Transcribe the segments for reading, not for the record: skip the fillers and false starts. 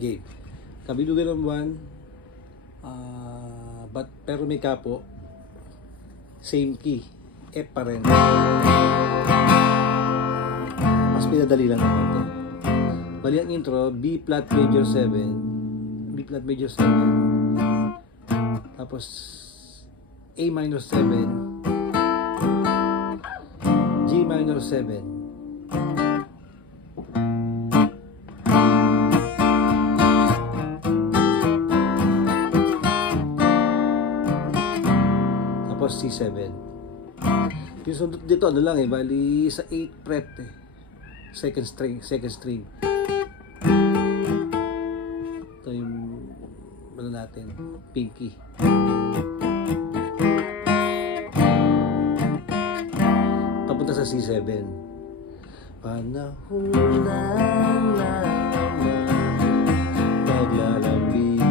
Game. Kabilugan ng 1, pero may kapo. Same key. F pa rin. Mas pinadali lang naman ito. Bali ang intro, B flat major 7. B flat major 7. Tapos A minor 7. G minor 7. C7. Yung sundot dito ano lang bali sa 8 fret second string. Ito yung ano natin, pinky. Papunta sa C7. Panahon lang paglalambing.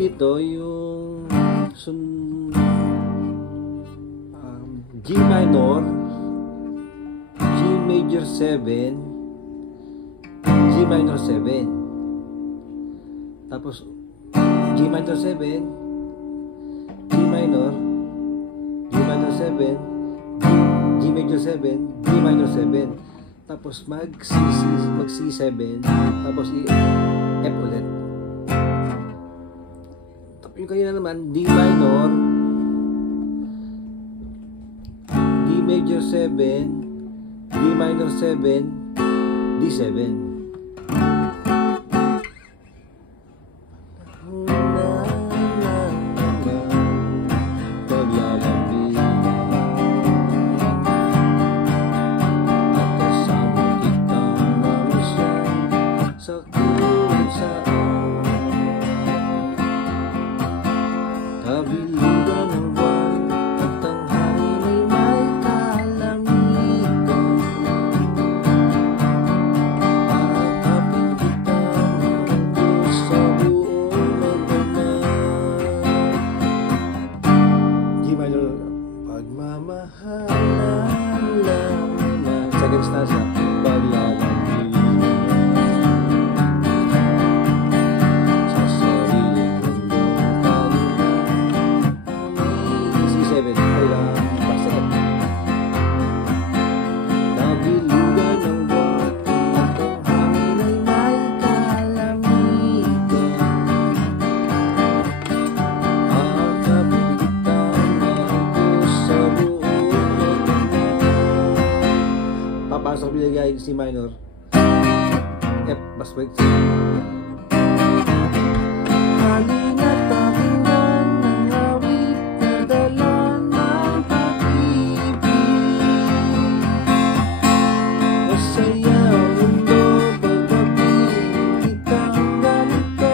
Dito yung G minor, G major 7, G minor 7, tapos G minor 7, G minor, G minor 7, G major 7, G minor 7, tapos mag C7, tapos F ulit. Yung kanya naman, D minor, D major 7, D minor 7, D7. Second stanza, paglalambing sa sariling mundo. C7, pasek. Nabilugan ng buwan at ang hangin ay may kalamigan. Akapit kita ako sa buong papasok binigay C minor, F bass break. Halina't pakinggan ng awit na dala ng pag-ibig. Masaya ang mundo pagkabing kitang ganito.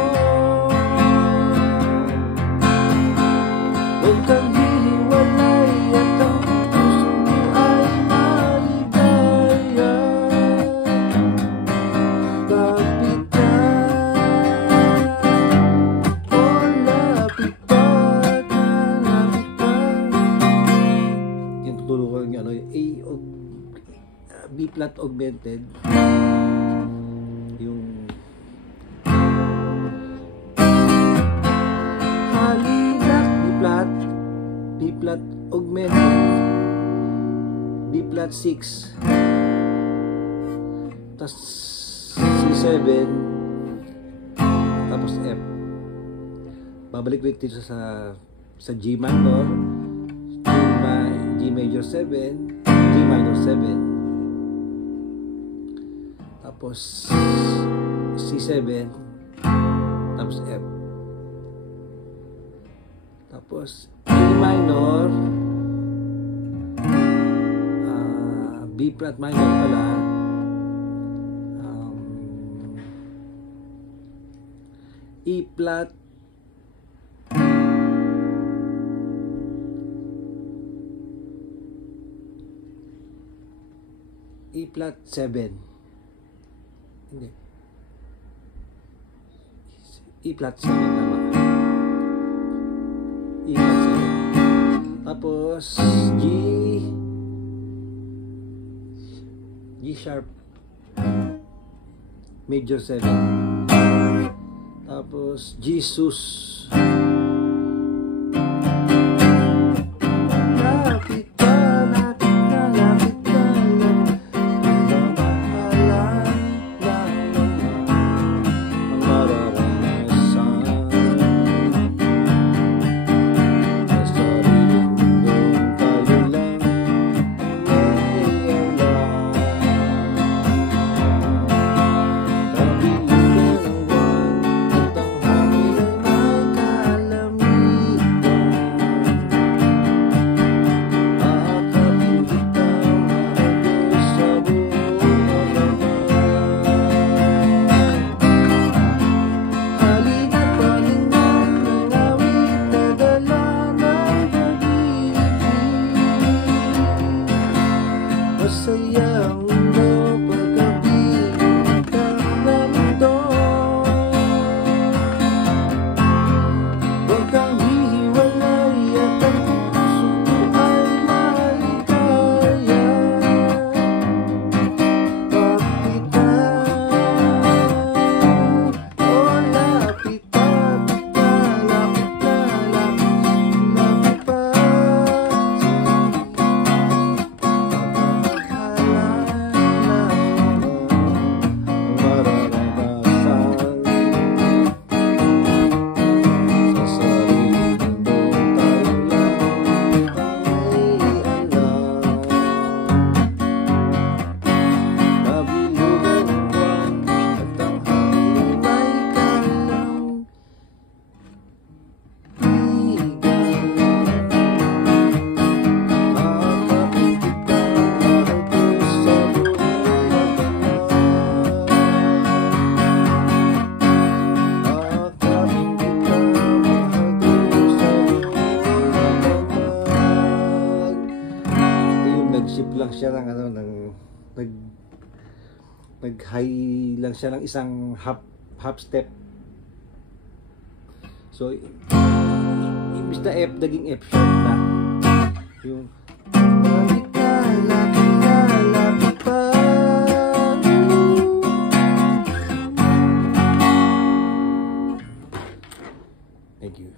Huwag kang hihiwalay at ang puso mo ay maligaya. B flat augmented, yung halina, B flat augmented, B flat 6, tapos C7, tapos F. Babalik ulit dito sa G minor, G major 7, G minor 7, tapos C7, tapos F, tapos A minor, B flat minor pala, E flat flat 7. Hindi. E flat 7 tama. E flat 7. Tapos G sharp major 7. Tapos G sus. Lapit ka, lapit ka, lapit ka lang. Ang mararanasan sa sariling mundong tayo lang may alam. Kabilugan ng buwan at ang hangin ay kalamitan. Aakapin kita mahagos sa buong alaman. Halina't pakinggan ang awit na dala ng pag-ibig. Masaya ang mundo pagkabilang ng lindol. Huwag kang hihiwalay at ang puso ay maligaya. Papitan, o lapit ka, lapit ka, lapit ka, lapit pa. Nag-shift lang siya ng ano nag-high lang siya ng isang half step. So imbis na F naging F sharp na. Yung lapit ka, lapit ka, lapit pa. Thank you.